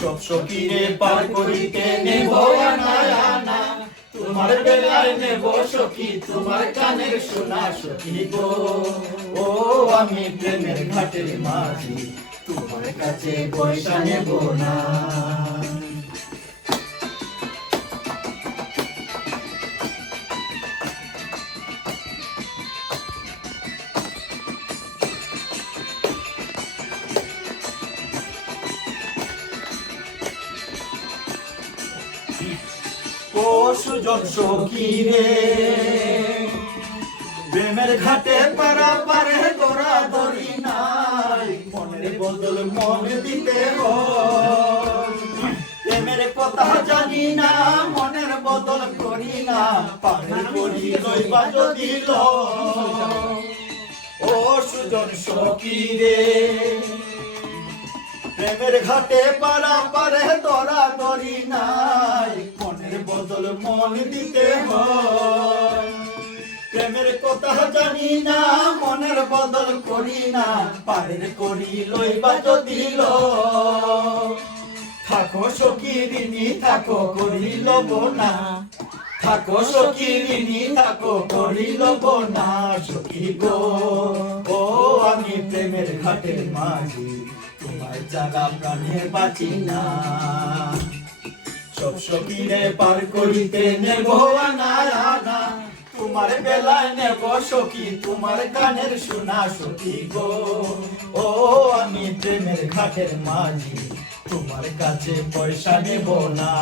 সব সখীরে পার করিতে নেব আনা আনা, তোমার বেলায় নেব সখী তোমার কানের সোনা সখী গো। ও আমি প্রেমের ঘাটের মাঝি, তোমার কাছে পয়সা নেব না। ও সুজন সখী রে, প্রেমের ঘাটে পারাপারে দৌড়াদৌড়ি নাই, মনের বদল মন দিতে হয়। প্রেমের কথা জানি না, মনের বদল করি না, পাগল করি লইবা যদি লয়। ও সুজন সখী রে, প্রেমের ঘাটে পারাপারে দৌড়াদৌড়ি নাই, মনের বদল মন দিতে হয়। প্রেমের কথা জানি না, মনের বদল করি না, পারের করি লইবা যদি লয়। থাকো সখী ঋণী থাকো করি লব না, থাকো সখী ঋণী থাকো করি লব না সখী গো। ও আমি প্রেমের ঘাটের মাঝি, তোমার জাগা প্রাণে বাঁচি না। সব সখীরে পার করিতে নেব আনা আনা, তোমার বেলায় নেব সখী তোমার গানের সোনা সখী গো। ও আমি প্রেমের ঘাটের মাঝি, তোমার কাছে পয়সা নেব না।